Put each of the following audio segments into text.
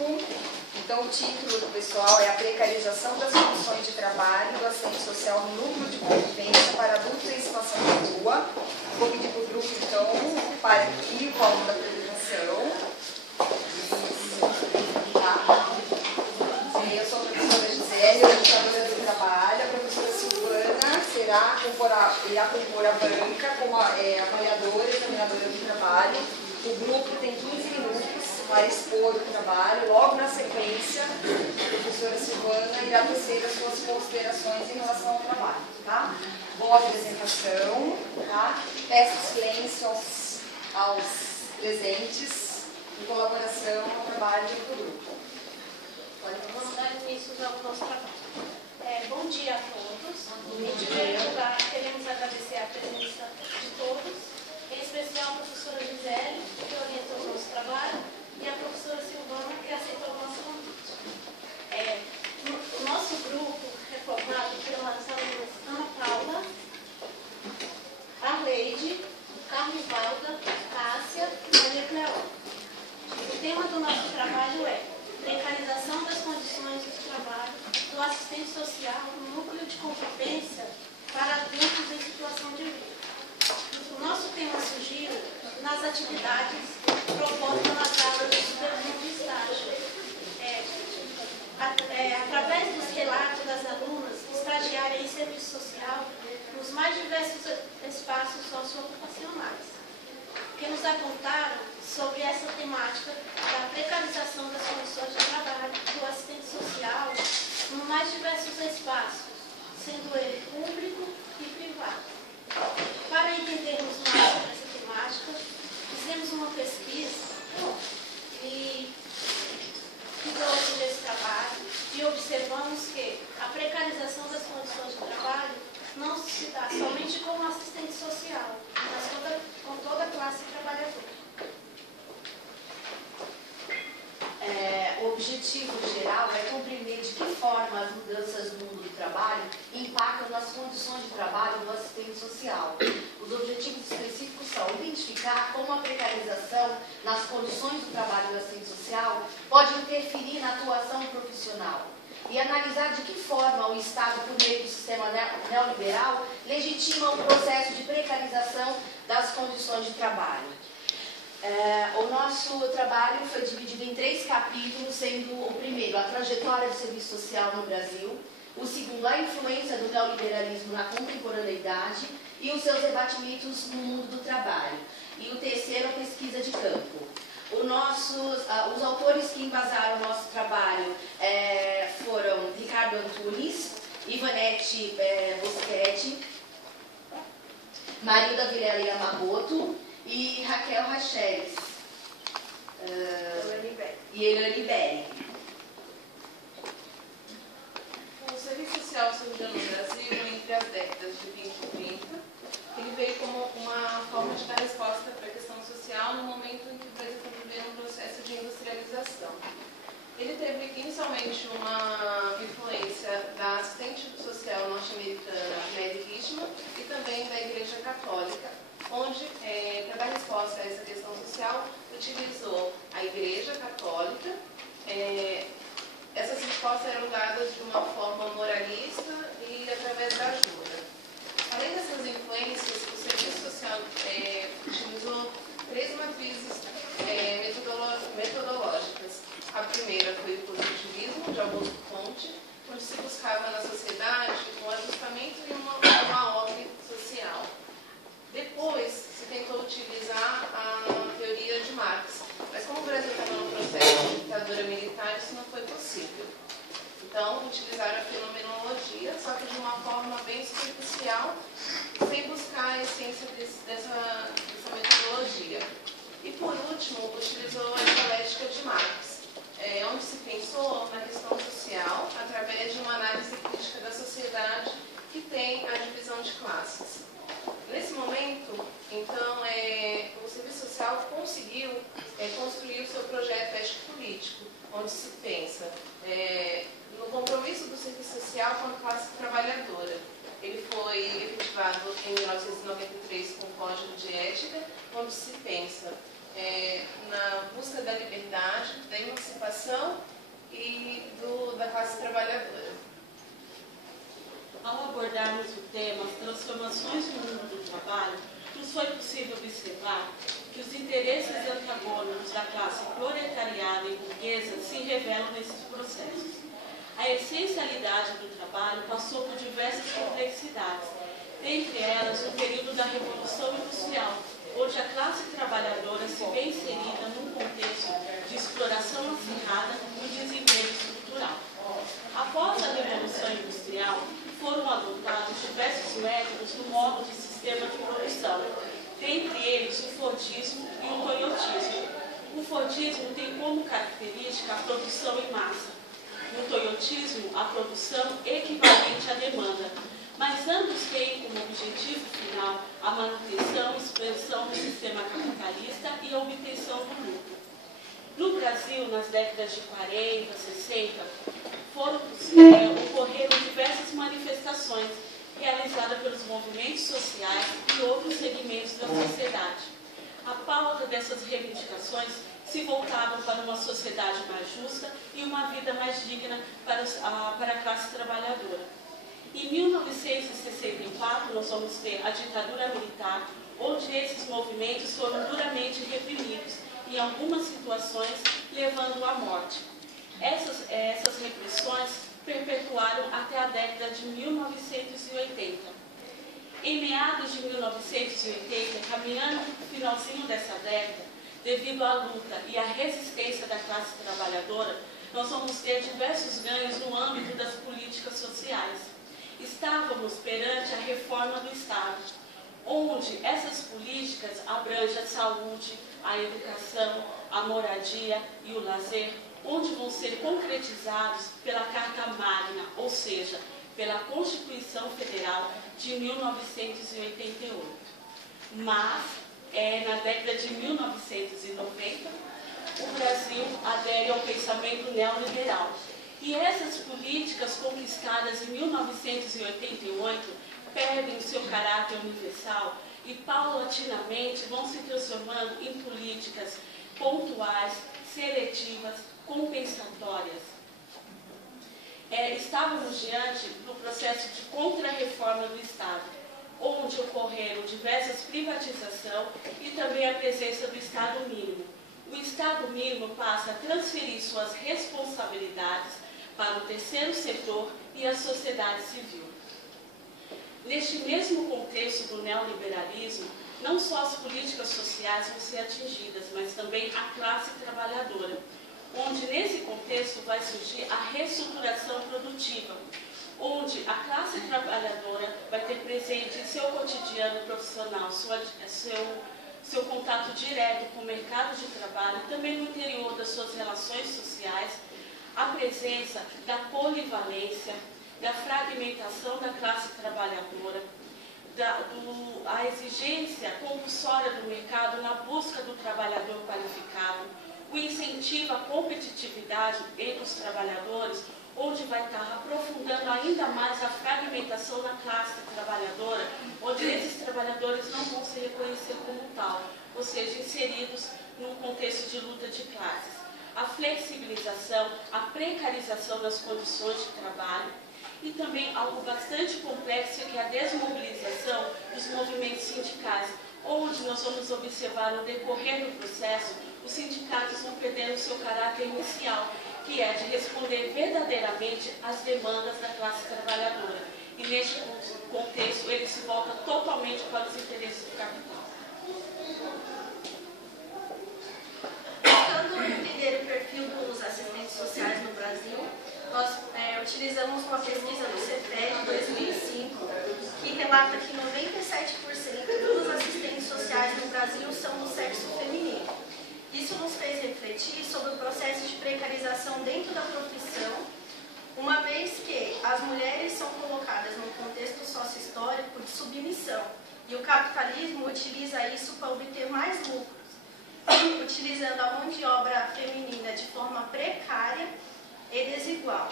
grupo. Então, o título do pessoal é A Precarização das Condições de Trabalho do Assistente Social no Núcleo de Convivência para Adultos em Situação de Rua. Vou pedir para o grupo, então, para aqui o aluno da apresentação. Eu sou a professora Gisele, orientadora do trabalho. A professora Silvana irá compor a banca como avaliadora e examinadora do trabalho. O grupo tem 15 minutos para expor o trabalho. Logo na sequência, a professora Silvana irá tecer as suas considerações em relação ao trabalho. Tá? Boa apresentação. Tá? Peço silêncio aos presentes em colaboração ao trabalho do grupo. Vamos dar início ao nosso trabalho. Bom dia a todos. Em primeiro lugar, queremos agradecer a presença de todos, em especial a professora Gisele, que orientou o nosso trabalho, e a professora Silvana, que aceitou o nosso convite. O nosso grupo é formado pelas alunas Ana Paula, Arleide, Carnivalda, Cássia e Maria Cleópatra. O tema do nosso trabalho é Precarização das condições de trabalho do assistente social no núcleo de convivência para adultos em situação de rua. O nosso tema surgiu nas atividades propostas nas aulas de supervisão de estágio. Através dos relatos das alunas estagiárias em serviço social nos mais diversos espaços socioocupacionais, que nos apontaram sobre essa temática da precarização das condições de trabalho do assistente social nos mais diversos espaços, sendo ele público e privado. Para entendermos mais sobre essa temática, fizemos uma pesquisa e trouxe desse trabalho e observamos que a precarização das condições de trabalho não se dá somente com o assistente social, mas com toda a classe trabalhadora. O objetivo geral é compreender de que forma as mudanças no mundo do trabalho impactam nas condições de trabalho do assistente social. Os objetivos específicos são identificar como a precarização nas condições do trabalho do assistente social pode interferir na atuação profissional e analisar de que forma o Estado, por meio do sistema neoliberal, legitima o processo de precarização das condições de trabalho. O nosso trabalho foi dividido em 3 capítulos, sendo o primeiro a trajetória do serviço social no Brasil, o segundo a influência do neoliberalismo na contemporaneidade e os seus debatimentos no mundo do trabalho, e o terceiro a pesquisa de campo. Os autores que embasaram o nosso trabalho foram Ricardo Antunes, Ivanete Boschetti, Marilda Vilela Yamamoto e Raquel Racheles e Elane Berry. O serviço social surgiu no Brasil entre as décadas de 20 e 30. Ele veio como uma forma de dar resposta para a questão social no momento em que o Brasil está vivendo um processo de industrialização. Ele teve inicialmente uma influência da assistente social norte-americana Mary Richmond e também da Igreja Católica, onde, para dar resposta a essa questão social, utilizou a Igreja Católica. Essas respostas eram dadas de uma forma moralista e através da ajuda. Além dessas influências, o serviço social utilizou 3 matrizes metodológicas. A primeira foi o positivismo, de Augusto Comte, onde se buscava na sociedade um ajustamento e uma ordem social. Depois, se tentou utilizar a teoria de Marx, mas como o Brasil estava num processo de ditadura militar, isso não foi possível. Então, utilizaram a fenomenologia, só que de uma forma bem superficial, sem buscar a essência dessa metodologia. E, por último, utilizou a dialética de Marx, onde se pensou na questão social através de uma análise crítica da sociedade que tem a divisão de classes. Nesse momento, então, o serviço social conseguiu construir o seu projeto ético-político, onde se pensa no compromisso do serviço social com a classe trabalhadora. Ele foi efetivado em 1993 com o Código de Ética, onde se pensa na busca da liberdade, da emancipação abordarmos o tema As Transformações no Mundo do Trabalho, nos foi possível observar que os interesses antagônicos da classe proletariada e burguesa se revelam nesses processos. A essencialidade do trabalho passou por diversas complexidades, dentre elas o período da Revolução Industrial, onde a classe trabalhadora se vê inserida num contexto de exploração acirrada e desemprego estrutural. Após a Revolução Industrial, foram adotados diversos métodos no modo de sistema de produção, dentre eles o Fordismo e o Toyotismo. O Fordismo tem como característica a produção em massa. No Toyotismo, a produção equivalente à demanda, mas ambos têm como objetivo final a manutenção e expansão do sistema capitalista e a obtenção do lucro. No Brasil, nas décadas de 40, 60, ocorreram diversas manifestações realizadas pelos movimentos sociais e outros segmentos da sociedade. A pauta dessas reivindicações se voltavam para uma sociedade mais justa e uma vida mais digna para a classe trabalhadora. Em 1964, nós vamos ter a ditadura militar, onde esses movimentos foram duramente reprimidos, em algumas situações levando à morte. Essas repressões perpetuaram até a década de 1980. Em meados de 1980, caminhando para o finalzinho dessa década, devido à luta e à resistência da classe trabalhadora, nós vamos ter diversos ganhos no âmbito das políticas sociais. Estávamos perante a reforma do Estado, onde essas políticas abrangem a saúde, a educação, a moradia e o lazer, onde vão ser concretizados pela Carta Magna, ou seja, pela Constituição Federal de 1988. Mas, na década de 1990, o Brasil adere ao pensamento neoliberal. E essas políticas conquistadas em 1988 perdem o seu caráter universal e paulatinamente vão se transformando em políticas pontuais, seletivas, compensatórias. Estávamos diante do processo de contra-reforma do Estado, onde ocorreram diversas privatizações e também a presença do Estado mínimo. O Estado mínimo passa a transferir suas responsabilidades para o terceiro setor e a sociedade civil. Neste mesmo contexto do neoliberalismo, não só as políticas sociais vão ser atingidas, mas também a classe trabalhadora, onde nesse contexto vai surgir a reestruturação produtiva, onde a classe trabalhadora vai ter presente em seu cotidiano profissional, seu contato direto com o mercado de trabalho, também no interior das suas relações sociais, a presença da polivalência, da fragmentação da classe trabalhadora, a exigência compulsória do mercado na busca do trabalhador qualificado, o incentivo à competitividade entre os trabalhadores, onde vai estar aprofundando ainda mais a fragmentação na classe trabalhadora, onde esses trabalhadores não vão se reconhecer como tal, ou seja, inseridos num contexto de luta de classes. A flexibilização, a precarização das condições de trabalho e também algo bastante complexo que é a desmobilização dos movimentos sindicais, onde nós vamos observar no decorrer do processo, os sindicatos vão perder o seu caráter inicial, que é de responder verdadeiramente às demandas da classe trabalhadora. E neste contexto, ele se volta totalmente para os interesses do capital. Buscando entender o perfil dos assistentes sociais no Brasil, nós utilizamos uma pesquisa do CEPED de 2005, que relata que 97% dos assistentes sociais no Brasil são do sexo feminino. Isso nos fez refletir sobre o processo de precarização dentro da profissão, uma vez que as mulheres são colocadas num contexto sócio-histórico de submissão, e o capitalismo utiliza isso para obter mais lucros, utilizando a mão de obra feminina de forma precária e desigual.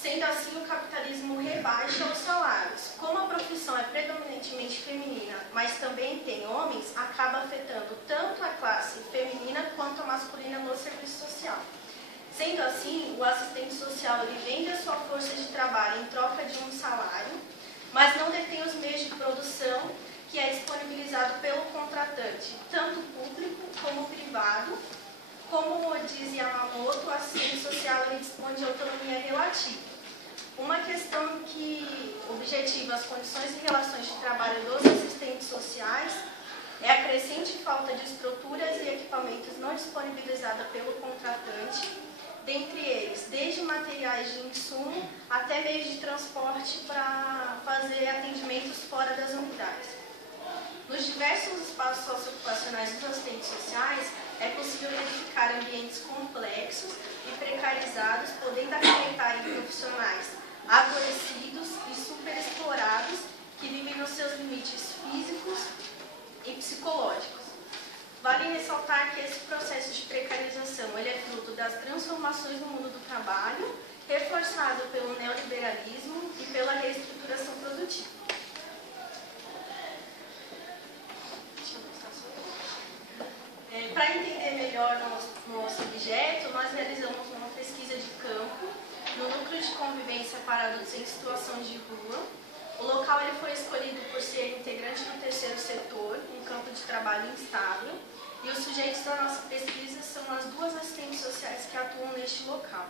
Sendo assim, o capitalismo rebaixa os salários. Como a profissão é predominantemente feminina, mas também tem homens, acaba afetando tanto a classe feminina quanto a masculina no serviço social. Sendo assim, o assistente social ele vende a sua força de trabalho em troca de um salário, mas não detém os meios de produção que é disponibilizado pelo contratante, tanto público como privado. Como diz Yamamoto, a assistente social dispõe de autonomia relativa. Uma questão que objetiva as condições e relações de trabalho dos assistentes sociais é a crescente falta de estruturas e equipamentos não disponibilizada pelo contratante, dentre eles, desde materiais de insumo até meios de transporte para fazer atendimentos fora das unidades. Nos diversos espaços socioocupacionais dos assistentes sociais, é possível verificar ambientes complexos e precarizados, podendo acarretar em profissionais adoecidos e superexplorados que vivem nos seus limites físicos e psicológicos. Vale ressaltar que esse processo de precarização ele é fruto das transformações no mundo do trabalho, reforçado pelo neoliberalismo e pela reestruturação produtiva. Para entender melhor nosso objeto, nós realizamos uma pesquisa de campo no Núcleo de Convivência para Adultos em Situações de Rua. O local ele foi escolhido por ser integrante do terceiro setor, um campo de trabalho instável, e os sujeitos da nossa pesquisa são as duas assistentes sociais que atuam neste local.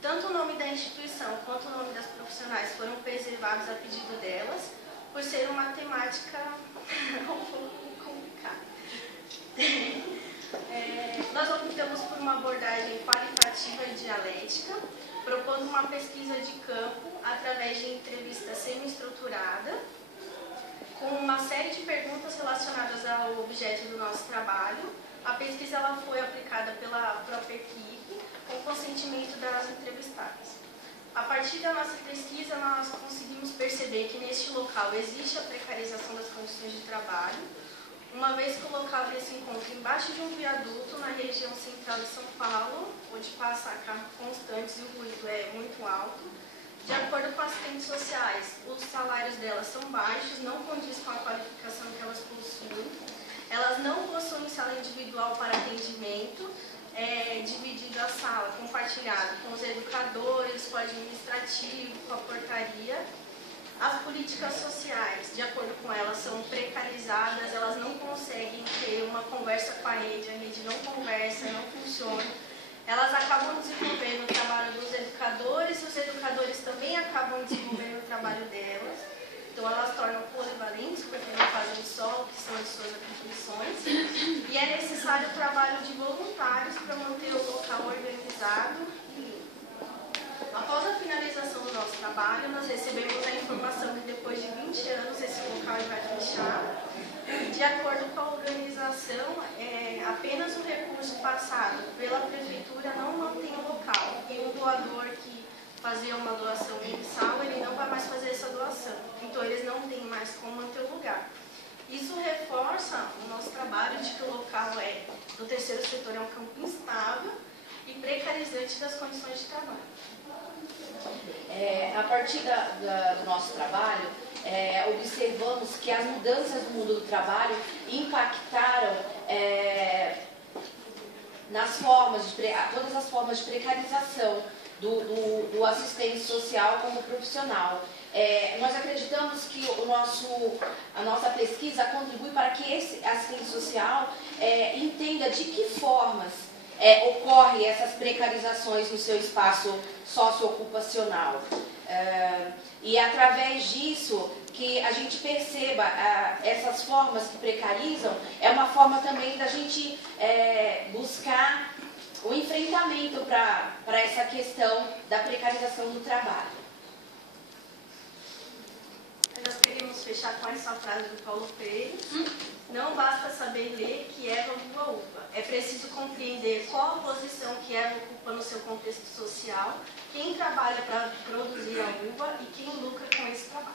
Tanto o nome da instituição quanto o nome das profissionais foram preservados a pedido delas, por ser uma temática um pouco complicada. Nós optamos por uma abordagem qualitativa e dialética, propondo uma pesquisa de campo através de entrevista semi-estruturada, com uma série de perguntas relacionadas ao objeto do nosso trabalho. A pesquisa ela foi aplicada pela própria equipe, com consentimento das entrevistadas. A partir da nossa pesquisa, nós conseguimos perceber que neste local existe a precarização das condições de trabalho, uma vez que o local se encontra embaixo de um viaduto na região central de São Paulo, onde passa carros constantes e o ruído é muito alto. De acordo com as assistentes sociais, os salários delas são baixos, não condiz com a qualificação que elas possuem. Elas não possuem sala individual para atendimento, dividido a sala, compartilhado com os educadores, com o administrativo, com a portaria. As políticas sociais, de acordo com elas, são precarizadas, elas não conseguem ter uma conversa com a rede não conversa, não funciona. Elas acabam desenvolvendo o trabalho dos educadores, os educadores também acabam desenvolvendo o trabalho delas. Então, elas tornam polivalentes, porque não fazem só o que são as suas atribuições. E é necessário o trabalho de voluntários para manter o local organizado e limpo. Após a finalização do nosso trabalho, nós recebemos a informação que depois de 20 anos esse local vai fechar. De acordo com a organização, apenas o recurso passado pela prefeitura não mantém o local. E o doador que fazia uma doação mensal, ele não vai mais fazer essa doação. Então, eles não têm mais como manter o lugar. Isso reforça o nosso trabalho de que o local do terceiro setor é um campo instável e precarizante das condições de trabalho. A partir do nosso trabalho, observamos que as mudanças no mundo do trabalho impactaram todas as formas de precarização do assistente social como profissional. Nós acreditamos que a nossa pesquisa contribui para que esse assistente social entenda de que formas ocorrem essas precarizações no seu espaço socioocupacional. E através disso, que a gente perceba essas formas que precarizam, é uma forma também da gente buscar o enfrentamento para essa questão da precarização do trabalho. Nós queríamos fechar com essa frase do Paulo Freire. Não basta saber ler que Eva uva uva. É preciso compreender qual a posição que Eva ocupa no seu contexto social, quem trabalha para produzir a uva e quem lucra com esse trabalho.